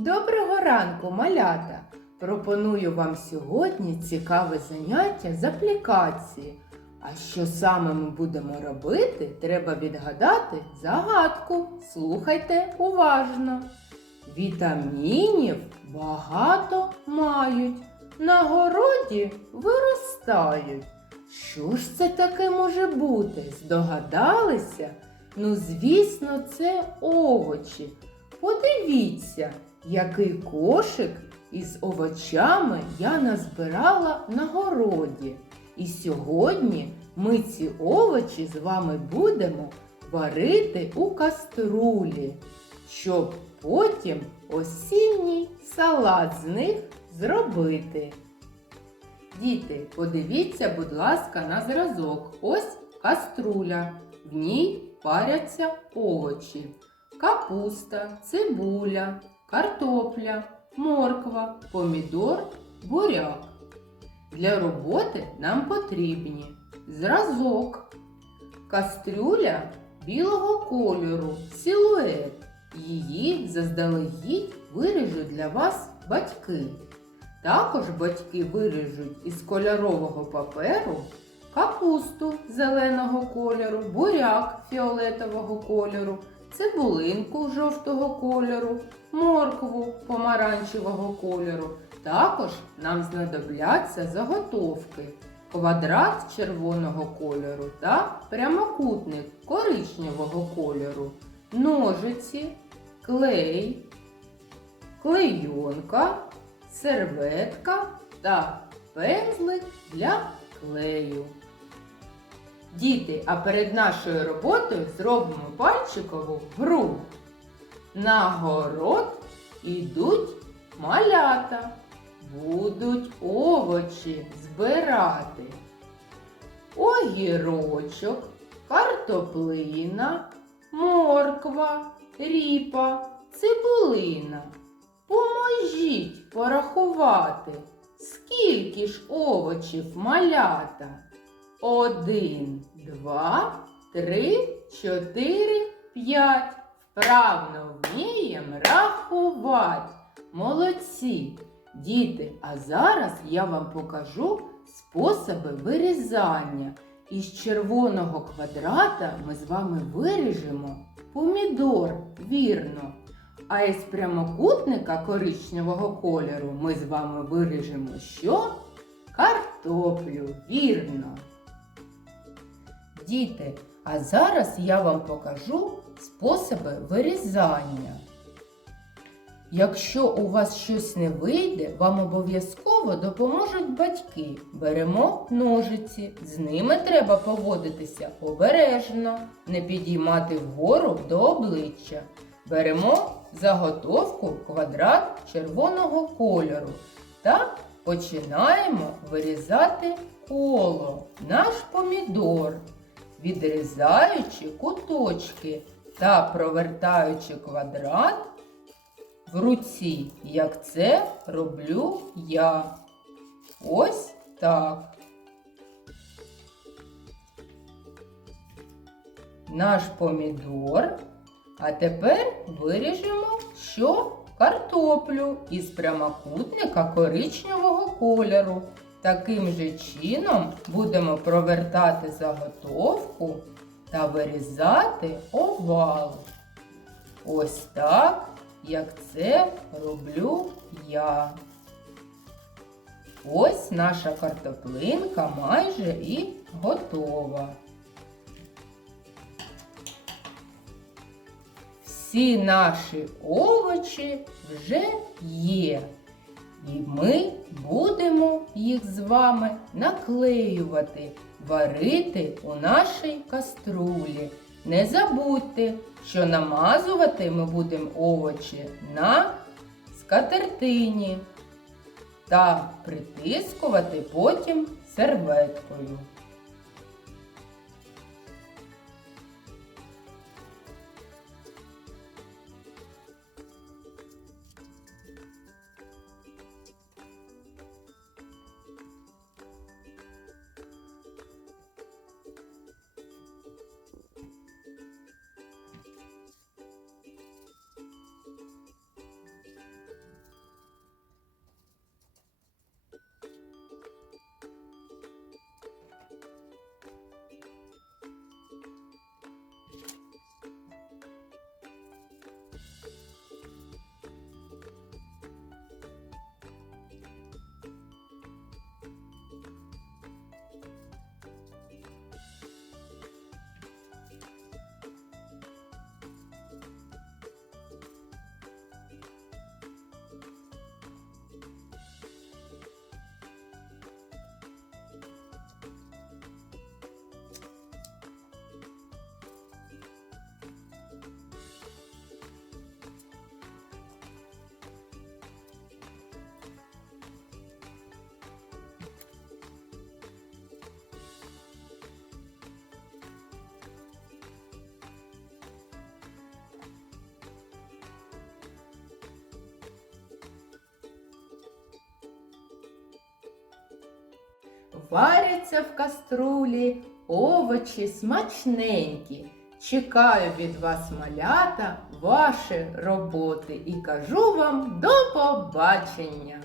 Доброго ранку, малята! Пропоную вам сьогодні цікаве заняття з аплікації. А що саме ми будемо робити, треба відгадати загадку. Слухайте уважно. Вітамінів багато мають, на городі виростають. Що ж це таке може бути? Здогадалися? Ну, звісно, це овочі. Подивіться, який кошик із овочами я назбирала на городі. І сьогодні ми ці овочі з вами будемо варити у каструлі, щоб потім осінній салат з них зробити. Діти, подивіться, будь ласка, на зразок. Ось каструля. В ній паряться овочі. Капуста, цибуля, картопля, морква, помідор, буряк. Для роботи нам потрібні зразок, кастрюля білого кольору, силует. Її заздалегідь виріжуть для вас батьки. Також батьки виріжуть із кольорового паперу капусту зеленого кольору, буряк фіолетового кольору, цибулинку жовтого кольору, моркву помаранчевого кольору. Також нам знадобляться заготовки, квадрат червоного кольору та прямокутник коричневого кольору, ножиці, клей, клейонка, серветка та пензлик для клею. Діти, а перед нашою роботою зробимо пальчикову гру. На город ідуть малята, будуть овочі збирати. Огірочок, картоплина, морква, ріпа, цибулина. Поможіть порахувати, скільки ж овочів малята. Один, два, три, чотири, п'ять. Вправно вмієм рахувати. Молодці! Діти, а зараз я вам покажу способи вирізання. Із червоного квадрата ми з вами виріжемо помідор, вірно. А із прямокутника коричневого кольору ми з вами виріжемо що? Картоплю, вірно. Діти, а зараз я вам покажу способи вирізання. Якщо у вас щось не вийде, вам обов'язково допоможуть батьки. Беремо ножиці, з ними треба поводитися обережно, не підіймати вгору до обличчя. Беремо заготовку квадрат червоного кольору та починаємо вирізати коло, наш помідор, відрізаючи куточки та провертаючи квадрат в руці, як це роблю я. Ось так. Наш помідор. А тепер виріжемо що картоплю із прямокутника коричневого кольору. Таким же чином будемо провертати заготовку та вирізати овал. Ось так, як це роблю я. Ось наша картоплинка майже і готова. Всі наші овочі вже є. І ми будемо їх з вами наклеювати, варити у нашій каструлі. Не забудьте, що намазувати ми будемо овочі на скатертині та притискувати потім серветкою. Варяться в каструлі овочі смачненькі. Чекаю від вас, малята, ваші роботи і кажу вам до побачення!